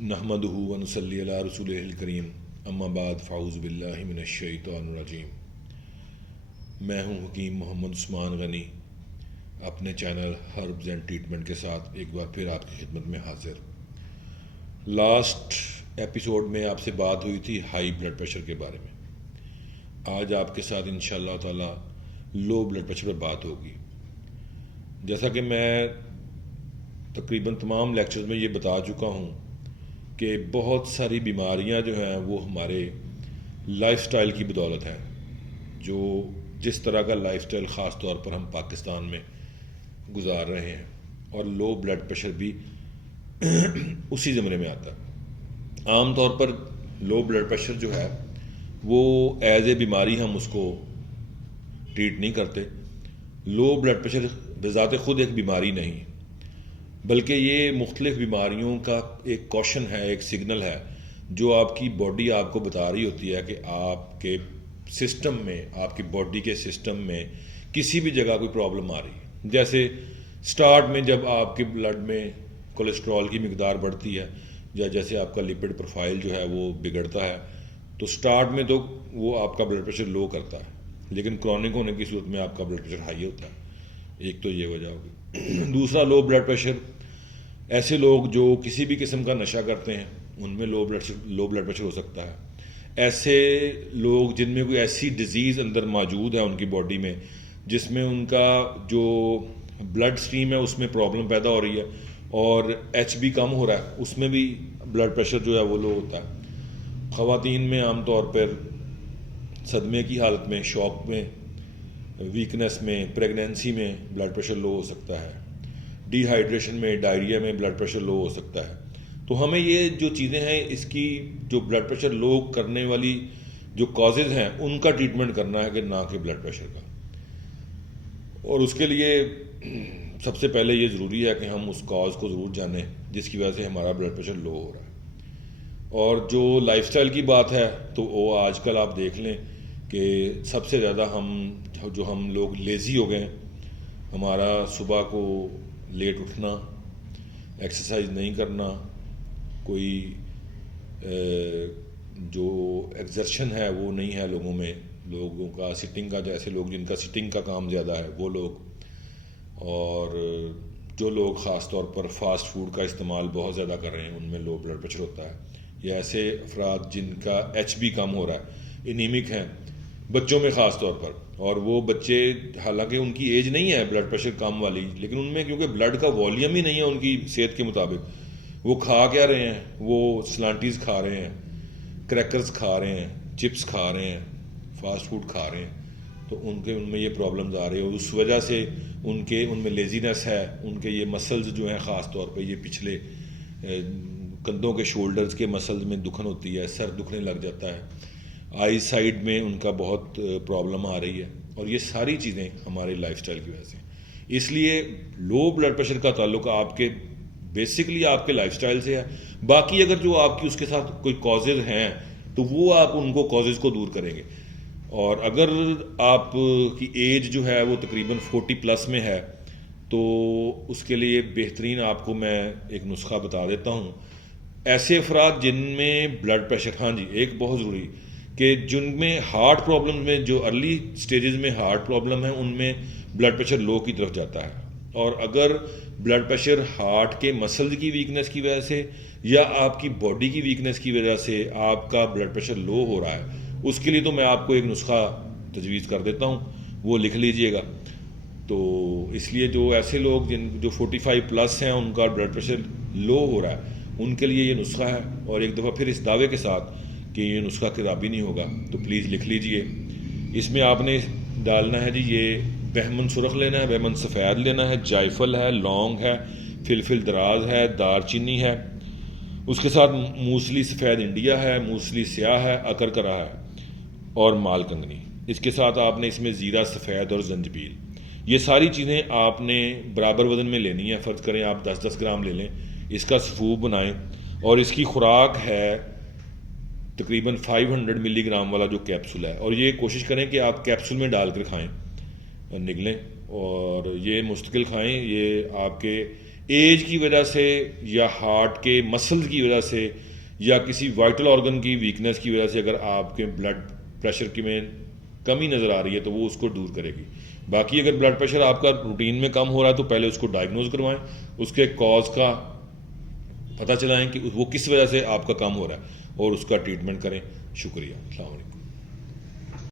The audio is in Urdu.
نحمدہ ونصلی علی رسولہ الکریم اما بعد فاعوذ باللہ من الشیطان الرجیم۔ میں ہوں حکیم محمد عثمان غنی، اپنے چینل ہربز اینڈ ٹریٹمنٹ کے ساتھ ایک بار پھر آپ کی خدمت میں حاضر۔ لاسٹ ایپیسوڈ میں آپ سے بات ہوئی تھی ہائی بلڈ پریشر کے بارے میں۔ آج آپ کے ساتھ انشاءاللہ تعالی لو بلڈ پریشر پر بات ہوگی۔ جیسا کہ میں تقریباً تمام لیکچرز میں یہ بتا چکا ہوں کہ بہت ساری بیماریاں جو ہیں وہ ہمارے لائف سٹائل کی بدولت ہیں، جو جس طرح کا لائف سٹائل خاص طور پر ہم پاکستان میں گزار رہے ہیں، اور لو بلڈ پریشر بھی اسی زمرے میں آتا ہے۔ عام طور پر لو بلڈ پریشر جو ہے وہ ایز اے بیماری ہم اس کو ٹریٹ نہیں کرتے۔ لو بلڈ پریشر بذات خود ایک بیماری نہیں، بلکہ یہ مختلف بیماریوں کا ایک کوشن ہے، ایک سگنل ہے جو آپ کی باڈی آپ کو بتا رہی ہوتی ہے کہ آپ کے سسٹم میں، آپ کی باڈی کے سسٹم میں کسی بھی جگہ کوئی پرابلم آ رہی ہے۔ جیسے سٹارٹ میں جب آپ کے بلڈ میں کولیسٹرول کی مقدار بڑھتی ہے، یا جیسے آپ کا لپڈ پروفائل جو ہے وہ بگڑتا ہے، تو سٹارٹ میں تو وہ آپ کا بلڈ پریشر لو کرتا ہے، لیکن کرونک ہونے کی صورت میں آپ کا بلڈ پریشر ہائی ہوتا ہے۔ ایک تو یہ وجہ ہوگی۔ دوسرا، لو بلڈ پریشر، ایسے لوگ جو کسی بھی قسم کا نشہ کرتے ہیں ان میں لو بلڈ پریشر ہو سکتا ہے۔ ایسے لوگ جن میں کوئی ایسی ڈیزیز اندر موجود ہے ان کی باڈی میں جس میں ان کا جو بلڈ سٹریم ہے اس میں پرابلم پیدا ہو رہی ہے اور ایچ بی کم ہو رہا ہے، اس میں بھی بلڈ پریشر جو ہے وہ لو ہوتا ہے۔ خواتین میں عام طور پر صدمے کی حالت میں، شوک میں، ویکنس میں، پریگنینسی میں بلڈ پریشر لو ہو سکتا ہے۔ ڈی ہائیڈریشن میں، ڈائریا میں بلڈ پریشر لو ہو سکتا ہے۔ تو ہمیں یہ جو چیزیں ہیں، اس کی جو بلڈ پریشر لو کرنے والی جو کازز ہیں ان کا ٹریٹمنٹ کرنا ہے، کہ نہ کہ بلڈ پریشر کا۔ اور اس کے لیے سب سے پہلے یہ ضروری ہے کہ ہم اس کاز کو ضرور جانیں جس کی وجہ سے ہمارا بلڈ پریشر لو ہو رہا ہے۔ اور جو لائف سٹائل کی بات ہے تو وہ آج کل آپ دیکھ لیں کہ سب سے زیادہ ہم لوگ لیزی ہو گئے ہیں۔ ہمارا صبح کو لیٹ اٹھنا، ایکسرسائز نہیں کرنا، کوئی جو ایگزرشن ہے وہ نہیں ہے لوگوں میں، لوگوں کا سٹنگ کا، جیسے لوگ جن کا سٹنگ کا کام زیادہ ہے وہ لوگ، اور جو لوگ خاص طور پر فاسٹ فوڈ کا استعمال بہت زیادہ کر رہے ہیں ان میں لو بلڈ پریشر ہوتا ہے۔ یا ایسے افراد جن کا ایچ بی کم ہو رہا ہے، انیمک ہیں، بچوں میں خاص طور پر۔ اور وہ بچے حالانکہ ان کی ایج نہیں ہے بلڈ پریشر کم والی، لیکن ان میں کیونکہ بلڈ کا والیوم ہی نہیں ہے ان کی صحت کے مطابق، وہ کھا کیا رہے ہیں، وہ سلانٹیز کھا رہے ہیں، کریکرز کھا رہے ہیں، چپس کھا رہے ہیں، فاسٹ فوڈ کھا رہے ہیں، تو ان میں یہ پرابلمز آ رہی ہیں۔ اس وجہ سے ان میں لیزینس ہے، ان کے یہ مسلز جو ہیں خاص طور پہ یہ پچھلے کندھوں کے شولڈرز کے مسلز میں دکھن ہوتی ہے، سر دکھنے لگ جاتا ہے، آئی سائڈ میں ان کا بہت پرابلم آ رہی ہے، اور یہ ساری چیزیں ہمارے لائف سٹائل کی وجہ سے۔ اس لیے لو بلڈ پریشر کا تعلق آپ کے بیسکلی آپ کے لائف سٹائل سے ہے۔ باقی اگر جو آپ کی اس کے ساتھ کوئی کازز ہیں تو وہ آپ ان کو کازز کو دور کریں گے۔ اور اگر آپ کی ایج جو ہے وہ تقریباً 40+ میں ہے تو اس کے لیے بہترین آپ کو میں ایک نسخہ بتا دیتا ہوں۔ ایسے افراد جن میں بلڈ پریشر، ہاں جی، ایک بہت ضروری کہ جن میں ہارٹ پرابلم میں، جو ارلی سٹیجز میں ہارٹ پرابلم ہے ان میں بلڈ پریشر لو کی طرف جاتا ہے۔ اور اگر بلڈ پریشر ہارٹ کے مسل کی ویکنس کی وجہ سے یا آپ کی باڈی کی ویکنس کی وجہ سے آپ کا بلڈ پریشر لو ہو رہا ہے، اس کے لیے تو میں آپ کو ایک نسخہ تجویز کر دیتا ہوں، وہ لکھ لیجئے گا۔ تو اس لیے جو ایسے لوگ جو 45+ ہیں ان کا بلڈ پریشر لو ہو رہا ہے ان کے لیے یہ نسخہ ہے۔ اور ایک دفعہ پھر اس دعوے کے ساتھ کہ یہ نسخہ کتابی نہیں ہوگا تو پلیز لکھ لیجئے۔ اس میں آپ نے ڈالنا ہے جی، یہ بہمن سرخ لینا ہے، بہمن سفید لینا ہے، جائفل ہے، لونگ ہے، فلفل دراز ہے، دار چینی ہے، اس کے ساتھ موسلی سفید انڈیا ہے، موسلی سیاہ ہے، اکرکرا ہے، اور مال کنگنی۔ اس کے ساتھ آپ نے اس میں زیرہ سفید اور زنجبیل، یہ ساری چیزیں آپ نے برابر وزن میں لینی ہے۔ فرض کریں آپ 10-10 گرام لے لیں، اس کا سفوف بنائیں، اور اس کی خوراک ہے تقریباً 500 ملی گرام والا جو کیپسول ہے، اور یہ کوشش کریں کہ آپ کیپسول میں ڈال کر کھائیں، نگلیں، اور یہ مستقل کھائیں۔ یہ آپ کے ایج کی وجہ سے یا ہارٹ کے مسل کی وجہ سے یا کسی وائٹل آرگن کی ویکنیس کی وجہ سے اگر آپ کے بلڈ پریشر کی میں کمی نظر آ رہی ہے تو وہ اس کو دور کرے گی. باقی اگر بلڈ پریشر آپ کا روٹین میں کم ہو رہا ہے تو پہلے اس کو ڈائگنوز کروائیں, اس کے کاز کا پتہ چلائیں کہ وہ کس وجہ سے آپ کا کم ہو رہا ہے اور اس کا ٹریٹمنٹ کریں. شکریہ. السلام علیکم.